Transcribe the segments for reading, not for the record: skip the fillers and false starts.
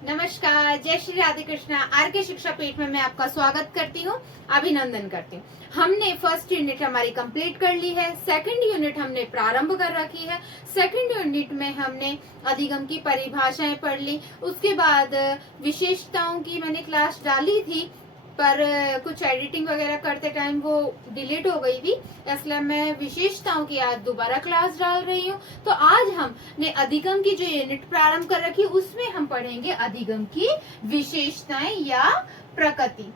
नमस्कार, जय श्री राधे कृष्णा। आर के शिक्षा पीठ में मैं आपका स्वागत करती हूँ, अभिनंदन करती हूँ। हमने फर्स्ट यूनिट हमारी कंप्लीट कर ली है। सेकंड यूनिट हमने प्रारंभ कर रखी है। सेकंड यूनिट में हमने अधिगम की परिभाषाएं पढ़ ली। उसके बाद विशेषताओं की मैंने क्लास डाली थी, पर कुछ एडिटिंग वगैरह करते टाइम वो डिलीट हो गई थी, इसलिए मैं विशेषताओं की आज दोबारा क्लास डाल रही हूँ। तो आज हमने अधिगम की जो यूनिट प्रारंभ कर रखी उसमें हम पढ़ेंगे अधिगम की विशेषताएं या प्रकृति।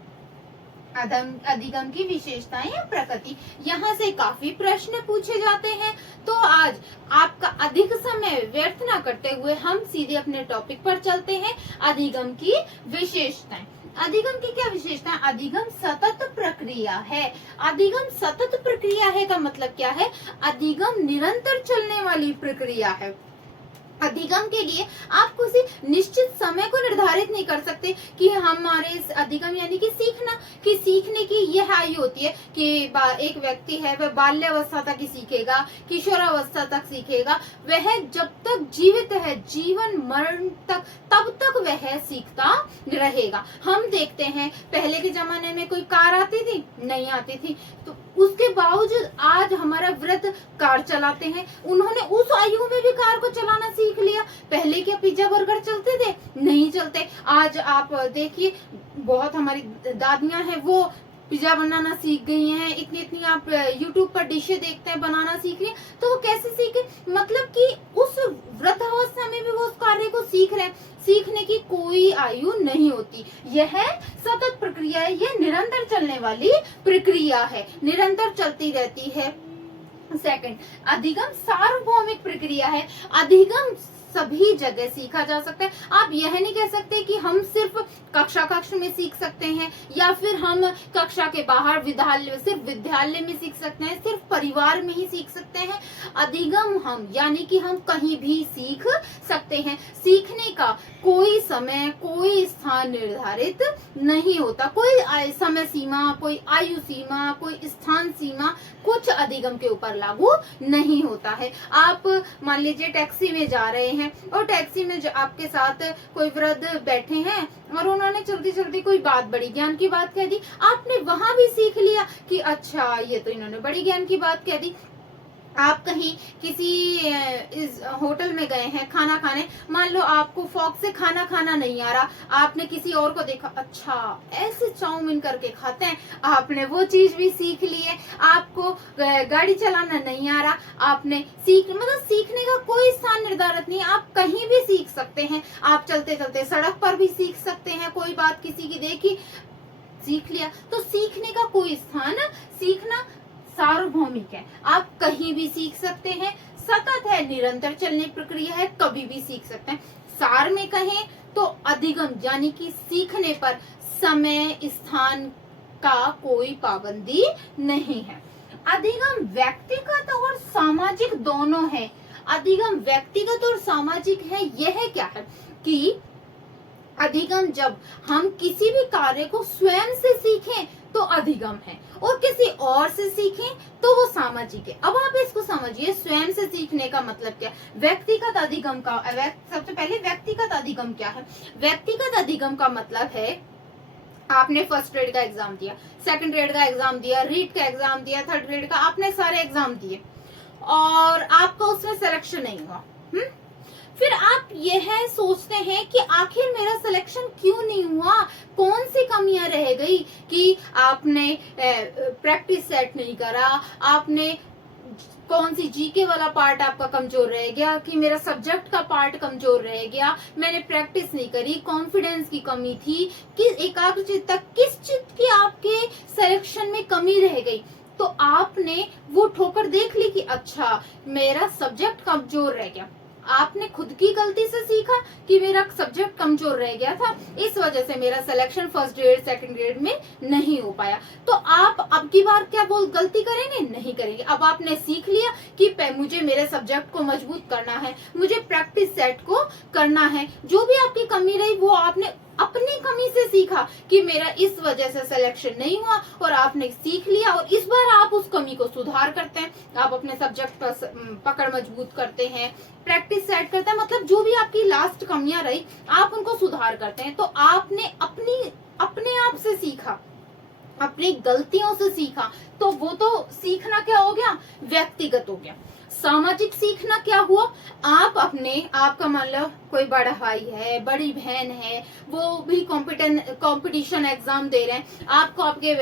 अधिगम की विशेषताएं या प्रकृति, यहाँ से काफी प्रश्न पूछे जाते हैं। तो आज आपका अधिक समय व्यर्थ ना करते हुए हम सीधे अपने टॉपिक पर चलते हैं। अधिगम की विशेषताएं। अधिगम की क्या विशेषता है? अधिगम सतत प्रक्रिया है। अधिगम सतत प्रक्रिया है का मतलब क्या है? अधिगम निरंतर चलने वाली प्रक्रिया है। अधिगम के लिए आप किसी निश्चित समय को निर्धारित नहीं कर सकते कि हमारे इस अधिगम यानी कि सीखने की यह आयु होती है कि एक व्यक्ति है वह बाल्यावस्था तक ही सीखेगा, किशोरावस्था तक सीखेगा, वह जब तक जीवित है, जीवन मरण तक, तब तक वह सीखता रहेगा। हम देखते हैं पहले के जमाने में कोई कार आती थी? नहीं आती थी, तो उसके बावजूद आज हमारा वृद्ध कार चलाते हैं। उन्होंने उस आयु में भी कार को चलाना सीख लिया। पहले क्या पिज्जा बर्गर चलते थे? नहीं चलते। आज आप देखिए, बहुत हमारी दादियां हैं वो पिज्जा बनाना सीख गई हैं। इतनी इतनी आप यूट्यूब पर डिशें देखते हैं, बनाना सीख रही हैं। तो वो कैसे सीखे? मतलब कि उस वृद्धावस्था में भी वो उस कार्य को सीख रहे हैं। सीखने की कोई आयु नहीं होती। यह सतत प्रक्रिया है, यह निरंतर चलने वाली प्रक्रिया है, निरंतर चलती रहती है। सेकंड, अधिगम सार्वभौमिक प्रक्रिया है। अधिगम सभी जगह सीखा जा सकता है। आप यह नहीं कह सकते कि हम सिर्फ कक्ष में सीख सकते हैं, या फिर हम कक्षा के बाहर सिर्फ विद्यालय में सीख सकते हैं, सिर्फ परिवार में ही सीख सकते हैं। अधिगम हम यानी कि हम कहीं भी सीख सकते हैं। सीखने का कोई समय, कोई स्थान निर्धारित नहीं होता। कोई समय सीमा, कोई आयु सीमा, कोई स्थान सीमा कुछ अधिगम के ऊपर लागू नहीं होता है। आप मान लीजिए टैक्सी में जा रहे हैं और टैक्सी में जो आपके साथ कोई वृद्ध बैठे हैं और उन्होंने चलती चलती कोई बात, बड़ी ज्ञान की बात कह दी, आपने वहां भी सीख लिया कि अच्छा ये तो इन्होंने बड़ी ज्ञान की बात कह दी। आप कहीं किसी इस होटल में गए हैं खाना खाने, मान लो आपको फॉक से खाना खाना नहीं आ रहा, आपने किसी और को देखा, अच्छा ऐसे चाउमीन करके खाते हैं, आपने वो चीज भी सीख ली है। आपको गाड़ी चलाना नहीं आ रहा, आपने सीखने का कोई स्थान निर्धारित नहीं, आप कहीं भी सीख सकते हैं। आप चलते चलते सड़क पर भी सीख सकते हैं, कोई बात किसी की देखी सीख लिया। तो सीखने का कोई स्थान, सीखना सार्वभौमिक है, आप कहीं भी सीख सकते हैं। सतत है, निरंतर चलने प्रक्रिया है, कभी भी सीख सकते हैं। सार में कहें तो अधिगम यानी कि सीखने पर समय स्थान का कोई पाबंदी नहीं है। अधिगम व्यक्तिगत और सामाजिक दोनों है। अधिगम व्यक्तिगत और सामाजिक है। यह क्या है कि अधिगम जब हम किसी भी कार्य को स्वयं से सीखें तो अधिगम है, और किसी और से सीखें तो वो सामाजिक है। अब आप इसको समझिए, स्वयं से सीखने का मतलब क्या? व्यक्तिगत अधिगम का सबसे पहले व्यक्तिगत अधिगम क्या है? व्यक्तिगत अधिगम का मतलब है आपने फर्स्ट ग्रेड का एग्जाम दिया, सेकंड ग्रेड का एग्जाम दिया, रीट का एग्जाम दिया, थर्ड ग्रेड का, आपने सारे एग्जाम दिए और आपका उसमें सिलेक्शन नहीं हुआ। फिर आप यह सोचते हैं कि आखिर मेरा सिलेक्शन क्यों नहीं हुआ, कौन सी कमियां रह गई कि आपने प्रैक्टिस सेट नहीं करा, आपने कौन सी जीके वाला पार्ट आपका कमजोर रह गया, कि मेरा सब्जेक्ट का पार्ट कमजोर रह गया, मैंने प्रैक्टिस नहीं करी, कॉन्फिडेंस की कमी थी, किस एकाग्रचित्ता, किस चीज की आपके सिलेक्शन में कमी रह गई। तो आपने वो ठोकर देख ली कि अच्छा मेरा सब्जेक्ट कमजोर रह गया। आपने खुद की गलती से सीखा कि मेरा सब्जेक्ट कमजोर रह गया था, इस वजह से मेरा selection first grade second grade में नहीं हो पाया। तो आप अब की बार क्या गलती करेंगे? नहीं करेंगे। अब आपने सीख लिया कि मुझे मेरे सब्जेक्ट को मजबूत करना है, मुझे प्रैक्टिस सेट को करना है। जो भी आपकी कमी रही वो आपने अपनी कमी से सीखा कि मेरा इस वजह से सिलेक्शन नहीं हुआ, और आपने सीख लिया और इस बार आप उस कमी को सुधार करते हैं, आप अपने सब्जेक्ट पर पकड़ मजबूत करते हैं, प्रैक्टिस सेट करते हैं, मतलब जो भी आपकी लास्ट कमियां रही आप उनको सुधार करते हैं। तो आपने अपने आप से सीखा, अपनी गलतियों से सीखा, तो वो तो सीखना क्या हो गया, व्यक्तिगत हो गया। सामाजिक सीखना क्या हुआ, आप आपका मान लो कोई बड़ा भाई है, बड़ी बहन है, वो भी कंपटीशन एग्जाम दे रहे हैं, आपको आपके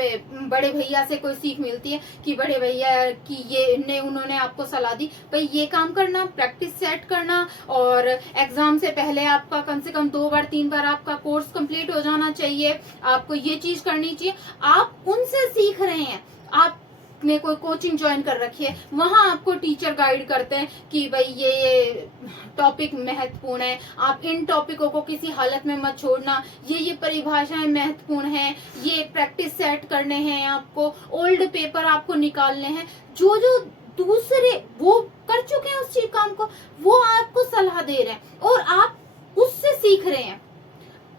बड़े भैया से कोई सीख मिलती है कि बड़े भैया की उन्होंने आपको सलाह दी भाई ये काम करना, प्रैक्टिस सेट करना, और एग्जाम से पहले आपका कम से कम 2 बार 3 बार आपका कोर्स कंप्लीट हो जाना चाहिए, आपको ये चीज करनी चाहिए। आप उनसे सीख रहे हैं, आपने कोई कोचिंग ज्वाइन कर रखी है, वहां आपको टीचर गाइड करते हैं कि भाई ये टॉपिक महत्वपूर्ण है, आप इन टॉपिकों को किसी हालत में मत छोड़ना, ये परिभाषाएं महत्वपूर्ण हैं, ये प्रैक्टिस सेट करने हैं, आपको ओल्ड पेपर आपको निकालने हैं। जो जो दूसरे वो कर चुके हैं उस चीज काम को, वो आपको सलाह दे रहे हैं और आप उससे सीख रहे हैं।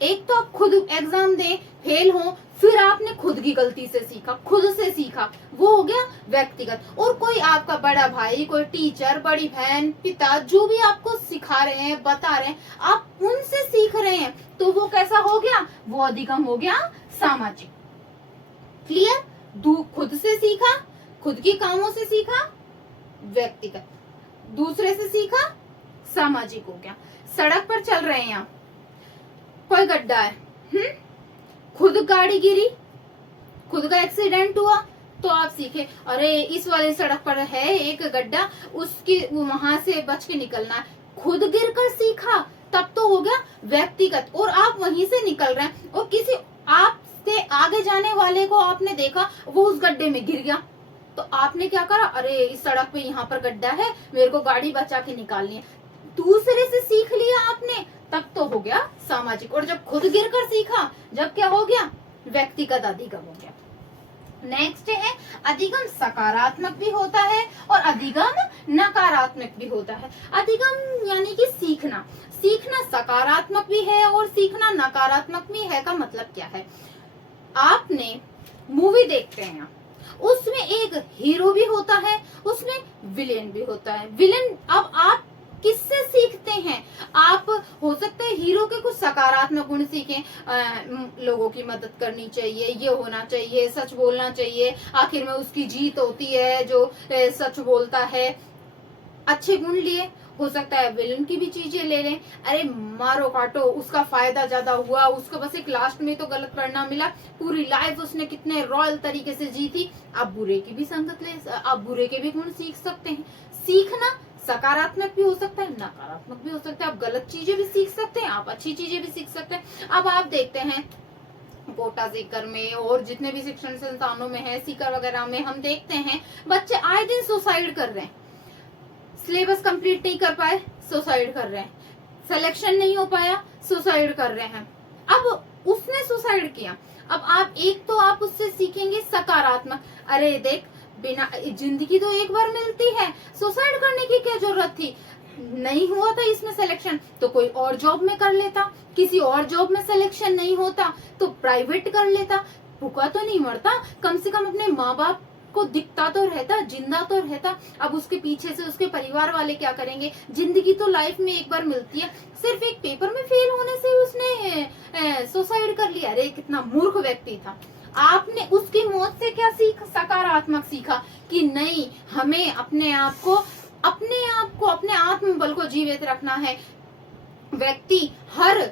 एक तो आप खुद एग्जाम दे, फेल हो, फिर आपने खुद की गलती से सीखा, खुद से सीखा, वो हो गया व्यक्तिगत। और कोई आपका बड़ा भाई, कोई टीचर, बड़ी बहन, पिता, जो भी आपको सिखा रहे हैं, बता रहे हैं, आप उनसे सीख रहे हैं, तो वो कैसा हो गया, वो अधिगम हो गया सामाजिक। क्लियर? खुद से सीखा, खुद के कामों से सीखा, व्यक्तिगत, दूसरे से सीखा, सामाजिक हो गया। सड़क पर चल रहे हैं आप, कोई गड्ढा है, खुद गाड़ी गिरी, खुद का एक्सीडेंट हुआ, तो आप सीखे अरे इस वाले सड़क पर है एक गड्ढा, उसकी वहां से बच के निकलना है। खुद गिरकर सीखा, तब तो हो गया व्यक्तिगत, और आप वहीं से निकल रहे हैं, और किसी आपसे आगे जाने वाले को आपने देखा वो उस गड्ढे में गिर गया, तो आपने क्या करा, अरे इस सड़क पे यहाँ पर गड्ढा है, मेरे को गाड़ी बचा के निकालनी है। दूसरे से सीख लिया आपने, तब तो हो गया सामाजिक। और जब खुद गिरकर सीखा, जब क्या हो गया, व्यक्तिगत अधिगम हो गया। नेक्स्ट है अधिगम सकारात्मक भी होता है और अधिगम नकारात्मक भी होता है। अधिगम यानी कि सीखना, सीखना सकारात्मक भी है और सीखना नकारात्मक भी है। का मतलब क्या है, आपने मूवी देखते हैं, उसमें एक हीरो भी होता है, उसमें विलेन भी होता है। विलेन, अब आप किससे सीखते हैं, आप हो सकता है हीरो के कुछ सकारात्मक गुण सीखें, लोगों की मदद करनी चाहिए, ये होना चाहिए, सच बोलना चाहिए, आखिर में उसकी जीत होती है जो सच बोलता है, अच्छे गुण लिए। हो सकता है विलन की भी चीजें ले लें, अरे मारो काटो, उसका फायदा ज्यादा हुआ, उसको बस एक लास्ट में तो गलत परिणाम मिला, पूरी लाइफ उसने कितने रॉयल तरीके से जीती। आप बुरे की भी संगत ले, आप बुरे के भी गुण सीख सकते हैं। सीखना सकारात्मक भी हो सकता है, नकारात्मक भी हो सकता है, आप गलत चीजें भी सीख सकते हैं, आप अच्छी चीजें भी सीख सकते हैं। अब आप देखते हैं कोटा सीकर में और जितने भी शिक्षण संस्थानों में है, सीकर वगैरह में, हम देखते हैं बच्चे आए दिन सुसाइड कर रहे हैं, सिलेबस कंप्लीट नहीं कर पाए, सुसाइड कर रहे हैं, सिलेक्शन नहीं हो पाया, सुसाइड कर रहे हैं। अब उसने सुसाइड किया, अब आप उससे सीखेंगे सकारात्मक, अरे देख बिना, जिंदगी तो एक बार मिलती है, सुसाइड करने की क्या जरूरत थी, नहीं हुआ था इसमें सिलेक्शन तो कोई और जॉब में कर लेता, किसी और जॉब में सिलेक्शन नहीं होता तो प्राइवेट कर लेता, भूखा तो नहीं मरता, कम से कम अपने माँ बाप को दिखता तो रहता, जिंदा तो रहता। अब उसके पीछे से उसके परिवार वाले क्या करेंगे, जिंदगी तो लाइफ में एक बार मिलती है, सिर्फ एक पेपर में फेल होने से उसने सुसाइड कर लिया, अरे कितना मूर्ख व्यक्ति था। आपने उसकी मौत से क्या सकारात्मक सीखा कि नहीं, हमें अपने आप को अपने आत्मबल को जीवित रखना है। व्यक्ति हर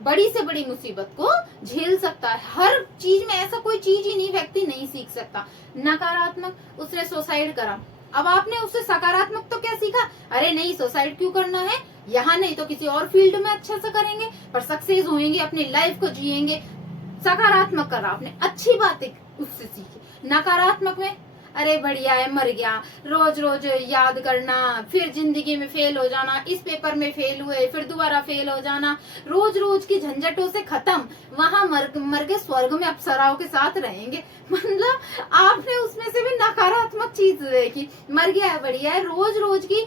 बड़ी से बड़ी मुसीबत को झेल सकता है, हर चीज में ऐसा कोई चीज ही नहीं व्यक्ति नहीं सीख सकता। नकारात्मक, उसने सुसाइड करा, अब आपने उससे सकारात्मक तो क्या सीखा, अरे नहीं सुसाइड क्यों करना है, यहाँ नहीं तो किसी और फील्ड में अच्छे से करेंगे, पर सक्सेस होंगे, अपनी लाइफ को जिएंगे। सकारात्मक करा आपने, अच्छी बातें उससे सीखी। नकारात्मक में अरे बढ़िया है, मर गया, रोज रोज याद करना, फिर जिंदगी में फेल हो जाना, इस पेपर में फेल हुए फिर दोबारा फेल हो जाना, रोज रोज की झंझटों से खत्म, वहां मर के स्वर्ग में अप्सराओं के साथ रहेंगे। मतलब आपने उसमें से भी नकारात्मक चीज देखी, मर गया है, बढ़िया है, रोज रोज की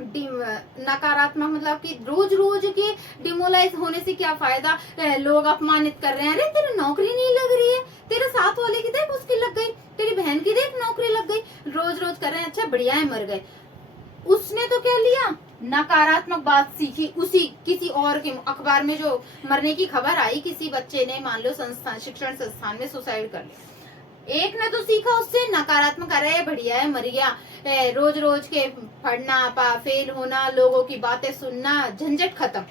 नकारात्मक मतलब कि रोज रोज के डिमोलाइज होने से क्या फायदा। लोग अपमानित कर रहे हैं, अरे तेरी नौकरी नहीं लग रही है, तेरे साथ वाले की देख उसकी लग गई, तेरी बहन की देख नौकरी लग गई, रोज रोज कर रहे हैं, अच्छा बढ़िया है मर गए। उसने तो क्या लिया, नकारात्मक बात सीखी। उसी किसी और के अखबार में जो मरने की खबर आई, किसी बच्चे ने मान लो संस्थान शिक्षण संस्थान में सुसाइड कर लिया, एक ने तो सीखा उससे नकारात्मक, अरे बढ़िया है मर गया। रोज रोज के पढ़ना फेल होना, लोगों की बातें सुनना, झंझट खत्म।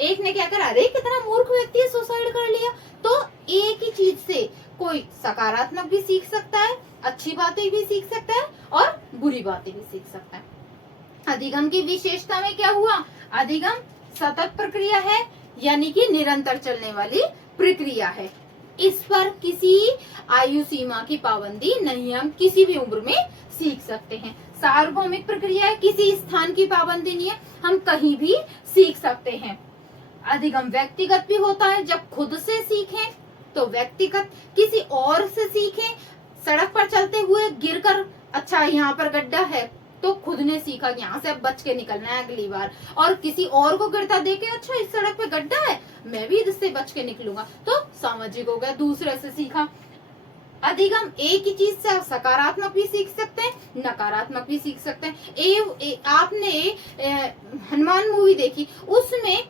एक ने क्या करा, अरे कितना मूर्ख व्यक्ति है, सुसाइड कर लिया। तो एक ही चीज से कोई सकारात्मक भी सीख सकता है, अच्छी बातें भी सीख सकता है और बुरी बातें भी सीख सकता है। अधिगम की विशेषता में क्या हुआ, अधिगम सतत प्रक्रिया है, यानी कि निरंतर चलने वाली प्रक्रिया है। इस पर किसी आयु सीमा की पाबंदी नहीं, हम किसी भी उम्र में सीख सकते हैं। सार्वभौमिक प्रक्रिया है, किसी स्थान की पाबंदी नहीं है, हम कहीं भी सीख सकते हैं। अधिगम व्यक्तिगत भी होता है, जब खुद से सीखें तो व्यक्तिगत, किसी और से सीखें, सड़क पर चलते हुए गिरकर अच्छा यहाँ पर गड्ढा है तो खुद ने सीखा कि यहाँ से अब बच के निकलना है अगली बार, और किसी और को गिरता देखे, अच्छा इस सड़क पे गड्ढा है मैं भी इससे बच के निकलूंगा, तो सामाजिक हो गया, दूसरे से सीखा। अधिगम एक ही चीज से सकारात्मक भी सीख सकते हैं, नकारात्मक भी सीख सकते हैं। आपने हनुमान मूवी देखी, उसमें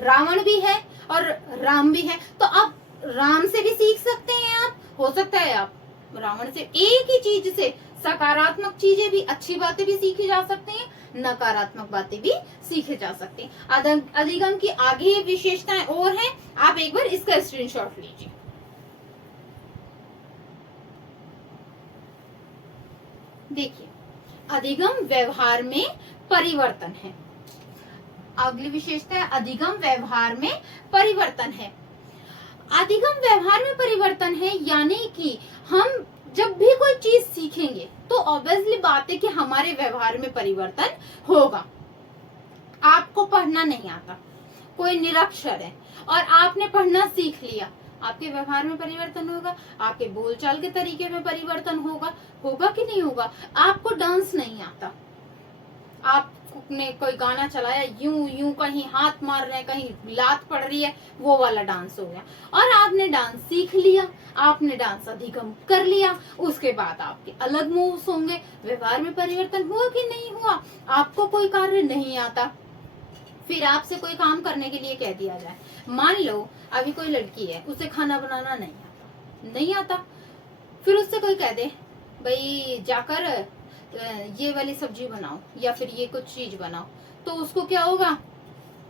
रावण भी है और राम भी है, तो आप राम से भी सीख सकते हैं। आप हो सकता है आप रावण से, एक ही चीज से सकारात्मक चीजें भी, अच्छी बातें भी सीखी जा सकती हैं, नकारात्मक बातें भी सीखे जा सकती हैं। अधिगम की आगे विशेषताएं और हैं, आप एक बार इसका स्क्रीनशॉट लीजिए। देखिए, अधिगम व्यवहार में परिवर्तन है। अगली विशेषता है अधिगम व्यवहार में परिवर्तन है। अधिगम व्यवहार में परिवर्तन है यानी कि हम जब भी कोई चीज सीखेंगे तो ऑब्वियसली बात है कि हमारे व्यवहार में परिवर्तन होगा। आपको पढ़ना नहीं आता, कोई निरक्षर है और आपने पढ़ना सीख लिया, आपके व्यवहार में परिवर्तन होगा, आपके बोलचाल के तरीके में परिवर्तन होगा, होगा कि नहीं होगा। आपको डांस नहीं आता, आपने कोई गाना चलाया, यूं यूं कहीं हाथ मार रहे हैं, कहीं लात पड़ रही है, वो वाला डांस हो गया, और आपने डांस सीख लिया, आपने डांस अधिगम कर लिया, उसके बाद आपके अलग मूव्स होंगे। व्यवहार में परिवर्तन हुआ कि नहीं हुआ। आपको कोई कार्य नहीं आता, फिर आपसे कोई काम करने के लिए कह दिया जाए, मान लो अभी कोई लड़की है, उसे खाना बनाना नहीं आता, फिर उससे कोई कह दे भाई जाकर ये वाली सब्जी बनाओ या फिर ये कुछ चीज बनाओ, तो उसको क्या होगा,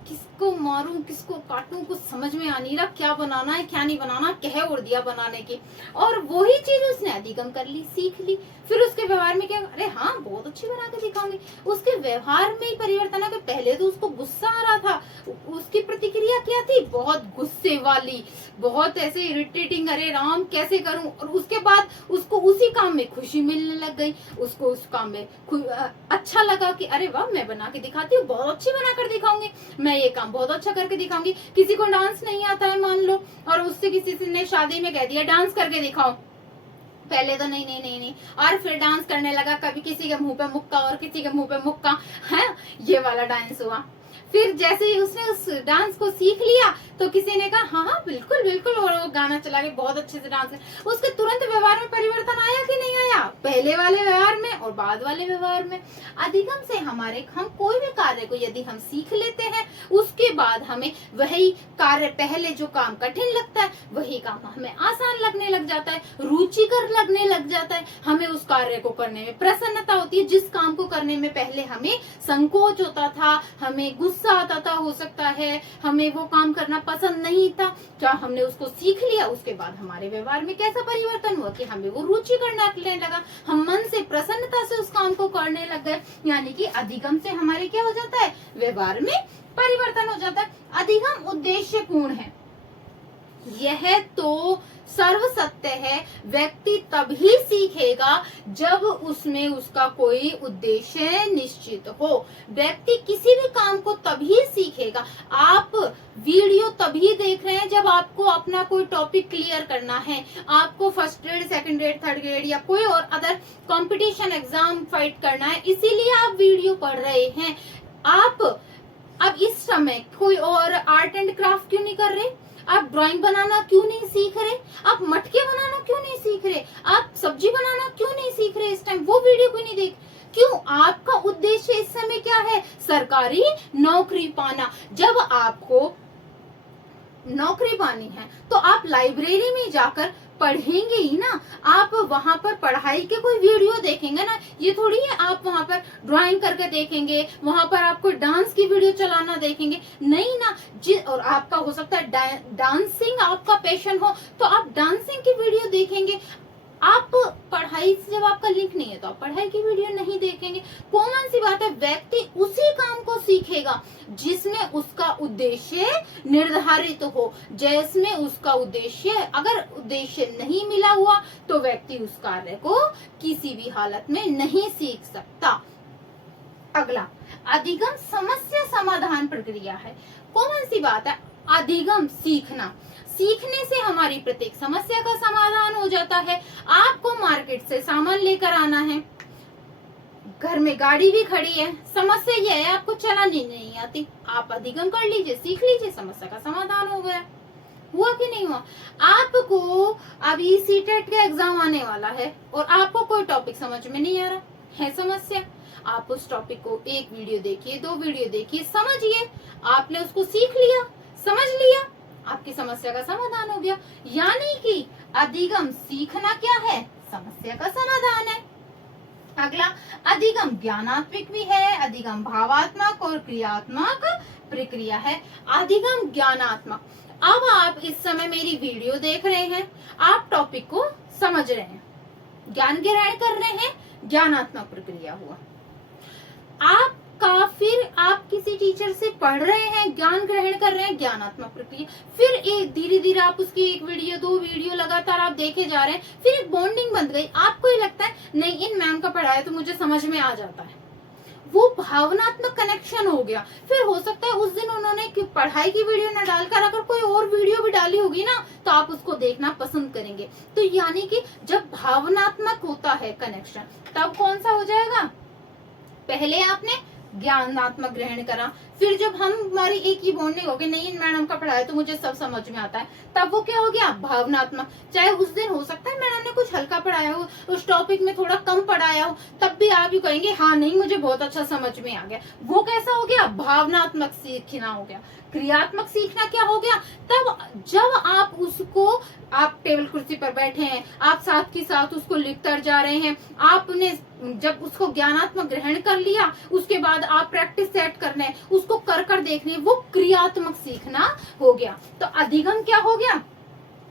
किसको मारूं किसको काटूं, कुछ समझ में आ नहीं रहा, क्या बनाना है क्या नहीं बनाना, कह उड़ दिया बनाने की, और वही चीज उसने अधिगम कर ली, सीख ली। फिर उसके व्यवहार में क्या, अरे हाँ बहुत अच्छी बना के दिखाऊंगी। उसके व्यवहार में ही परिवर्तन है कि पहले तो उसको गुस्सा आ रहा था, उसकी प्रतिक्रिया क्या थी, बहुत गुस्से वाली, बहुत ऐसे इरिटेटिंग, अरे राम कैसे करूं, और उसके बाद उसको उसी काम में खुशी मिलने लग गई, उसको उस काम में अच्छा लगा कि अरे वाह मैं बना के दिखाती हूँ, बहुत अच्छी बना कर दिखाऊंगी, मैं ये काम बहुत अच्छा करके दिखाऊंगी। किसी को डांस नहीं आता है मान लो, और उससे किसी ने शादी में कह दिया डांस करके दिखाओ, पहले तो नहीं, और फिर डांस करने लगा, कभी किसी के मुंह पे मुक्का और किसी के मुंह पे मुक्का, है ये वाला डांस हुआ। फिर जैसे ही उसने उस डांस को सीख लिया तो किसी ने कहा हाँ हाँ बिल्कुल बिल्कुल, और वो गाना चला के बहुत अच्छे से डांस है, उसके तुरंत व्यवहार में परिवर्तन आया कि नहीं आया, पहले वाले व्यवहार में और बाद वाले व्यवहार में। अधिगम से हम कोई भी कार्य को यदि हम सीख लेते हैं, उसके बाद हमें वही कार्य, पहले जो काम कठिन लगता है वही काम हमें आसान लगने लग जाता है, रुचिकर लगने लग जाता है, हमें उस कार्य को करने में प्रसन्नता होती है। जिस काम को करने में पहले हमें संकोच होता था, हमें गुस्सा आता था, हो सकता है हमें वो काम करना पसंद नहीं था, क्या हमने उसको सीख लिया, उसके बाद हमारे व्यवहार में कैसा परिवर्तन हुआ कि हमें वो रुचि करने लगा, हम मन से प्रसन्नता से उस काम को करने लग गए। यानी कि अधिगम से हमारे क्या हो जाता है, व्यवहार में परिवर्तन हो जाता है। अधिगम उद्देश्यपूर्ण है, यह तो सर्व सत्य है। व्यक्ति तभी सीखेगा जब उसमें उसका कोई उद्देश्य निश्चित हो। व्यक्ति किसी भी काम को तभी सीखेगा। आप वीडियो तभी देख रहे हैं जब आपको अपना कोई टॉपिक क्लियर करना है, आपको first grade, second grade, third grade या कोई और अदर कंपटीशन एग्जाम फाइट करना है, इसीलिए आप वीडियो पढ़ रहे हैं। आप अब इस समय कोई और आर्ट एंड क्राफ्ट क्यों नहीं कर रहे? आप ड्राइंग बनाना क्यों नहीं सीख रहे? आप मटके बनाना क्यों नहीं सीख रहे? आप सब्जी बनाना क्यों नहीं सीख रहे? इस टाइम वो वीडियो क्यों नहीं देख? क्यों? आपका उद्देश्य इस समय क्या है? सरकारी नौकरी पाना। जब आपको नौकरी पानी है तो आप लाइब्रेरी में जाकर पढ़ेंगे ही ना। आप वहां पर पढ़ाई के कोई वीडियो देखेंगे ना। ये थोड़ी है आप वहां पर ड्राइंग करके देखेंगे, वहां पर आप कोई डांस की वीडियो चलाना देखेंगे, नहीं ना। और आपका हो सकता है डांसिंग आपका पैशन हो तो आप डांसिंग की वीडियो देखेंगे। आप पढ़ाई से जब आपका लिंक नहीं है तो आप पढ़ाई की वीडियो नहीं देखेंगे। कॉमन सी बात है। व्यक्ति उसी काम को सीखेगा जिसमें उसका उद्देश्य निर्धारित हो, जिसमें उसका उद्देश्य, अगर उद्देश्य नहीं मिला हुआ तो व्यक्ति उस कार्य को किसी भी हालत में नहीं सीख सकता। अगला अधिगम समस्या समाधान प्रक्रिया है। कॉमन सी बात है। अधिगम सीखना, सीखने से हमारी प्रत्येक समस्या का समाधान हो जाता है। आपको मार्केट से सामान लेकर आना है, घर में गाड़ी भी खड़ी है, समस्या यह है आपको चलानी नहीं आती, आप अधिगम कर लीजिए, सीख लीजिए, समस्या का समाधान हो गया। हुआ कि नहीं हुआ? आपको अभी सीटेट का एग्जाम आने वाला है और आपको कोई टॉपिक समझ में नहीं आ रहा है, समस्या। आप उस टॉपिक को एक वीडियो देखिए, 2 वीडियो देखिए, समझिए, आपने उसको सीख लिया, समझ लिया, आपकी समस्या का समाधान हो गया। यानी कि अधिगम सीखना क्या है? समस्या का समाधान है। अगला अधिगम ज्ञानात्मक भी है, अधिगम भावात्मक और क्रियात्मक प्रक्रिया है। अधिगम ज्ञानात्मक, अब आप इस समय मेरी वीडियो देख रहे हैं, आप टॉपिक को समझ रहे हैं, ज्ञान ग्रहण कर रहे हैं, ज्ञानात्मक प्रक्रिया हुआ। फिर आप किसी टीचर से पढ़ रहे हैं, ज्ञान ग्रहण कर रहे हैं, ज्ञानात्मक प्रक्रिया। फिर एक धीरे धीरे आप उसकी 1 वीडियो 2 वीडियो लगातार आप देखे जा रहे हैं, फिर एक बॉन्डिंग बन गई। आपको ये लगता है नहीं इन मैम का पढ़ाया तो मुझे समझ में आ जाता है, वो भावनात्मक कनेक्शन हो गया। फिर हो सकता है उस दिन उन्होंने पढ़ाई की वीडियो न डालकर अगर कोई और वीडियो भी डाली होगी ना तो आप उसको देखना पसंद करेंगे। तो यानी कि जब भावनात्मक होता है कनेक्शन तब कौन सा हो जाएगा? पहले आपने ज्ञानात्मक ग्रहण करा, फिर जब हमारी एक ही बॉन्डिंग होगी, नहीं इन मैडम का पढ़ाया तो मुझे सब समझ में आता है, तब वो क्या हो गया? भावनात्मक। चाहे उस दिन हो सकता है मैडम ने कुछ हल्का पढ़ाया हो, उस टॉपिक में थोड़ा कम पढ़ाया हो, तब भी आप ही कहेंगे हाँ नहीं मुझे बहुत अच्छा समझ में आ गया। वो कैसा हो गया? भावनात्मक सीखना हो गया। क्रियात्मक सीखना क्या हो गया? तब जब आप उसको, आप टेबल कुर्सी पर बैठे हैं, आप साथ के साथ उसको लिखकर जा रहे हैं, आपने जब उसको ज्ञानात्मक ग्रहण कर लिया उसके बाद आप प्रैक्टिस सेट करने हैं, उसको कर कर देखने, वो क्रियात्मक सीखना हो गया। तो अधिगम क्या हो गया?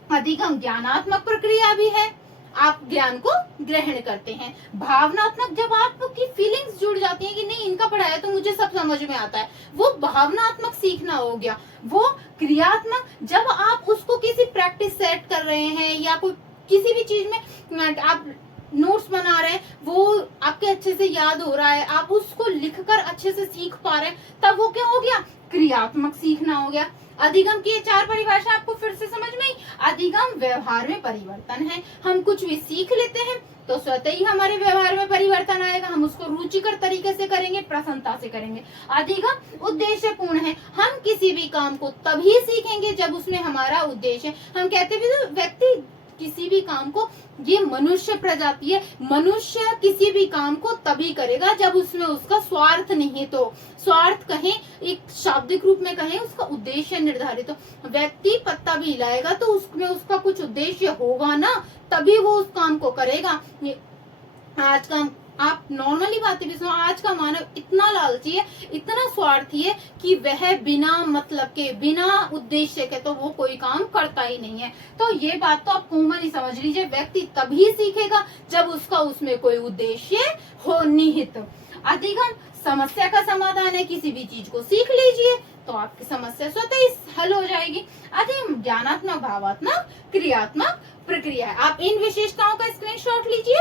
अधिगम ज्ञानात्मक प्रक्रिया भी है, आप ज्ञान को ग्रहण करते हैं। भावनात्मक, जब आपकी फीलिंग्स जुड़ जाती हैं कि नहीं इनका पढ़ाया तो मुझे सब समझ में आता है, वो भावनात्मक सीखना हो गया। वो क्रियात्मक, जब आप उसको किसी प्रैक्टिस सेट कर रहे हैं या कोई किसी भी चीज में आप नोट्स बना रहे हैं, वो आपके अच्छे से याद हो रहा है, आप उसको लिखकर अच्छे से सीख पा रहे हैं, तब वो क्या हो गया? क्रियात्मक सीखना हो गया। अधिगम की 4 परिभाषा आपको फिर से समझ में आई। अधिगम व्यवहार में परिवर्तन है। हम कुछ भी सीख लेते हैं तो स्वतः ही हमारे व्यवहार में परिवर्तन आएगा, हम उसको रुचिकर तरीके से करेंगे, प्रसन्नता से करेंगे। अधिगम उद्देश्यपूर्ण है। हम किसी भी काम को तभी सीखेंगे जब उसमें हमारा उद्देश्य, हम कहते भी तो व्यक्ति किसी भी काम को, ये मनुष्य प्रजाति है, मनुष्य किसी भी काम को तभी करेगा जब उसमें उसका स्वार्थ निहित हो। स्वार्थ कहें, एक शाब्दिक रूप में कहें, उसका उद्देश्य निर्धारित हो। व्यक्ति पत्ता भी हिलाएगा तो उसमें उसका कुछ उद्देश्य होगा ना, तभी वो उस काम को करेगा। आज का आप नॉर्मली बातें भी सुनो, आज का मानव इतना लालची है, इतना स्वार्थी है कि वह बिना मतलब के, बिना उद्देश्य के तो वो कोई काम करता ही नहीं है। तो ये बात तो आप कॉमन ही समझ लीजिए, व्यक्ति तभी सीखेगा जब उसका उसमें कोई उद्देश्य हो निहित। अधिगम समस्या का समाधान है, किसी भी चीज को सीख लीजिए तो आपकी समस्या स्वतः ही हल हो जाएगी। अतः ज्ञानात्मक, भावात्मक, क्रियात्मक प्रक्रिया है। आप इन विशेषताओं का स्क्रीनशॉट लीजिए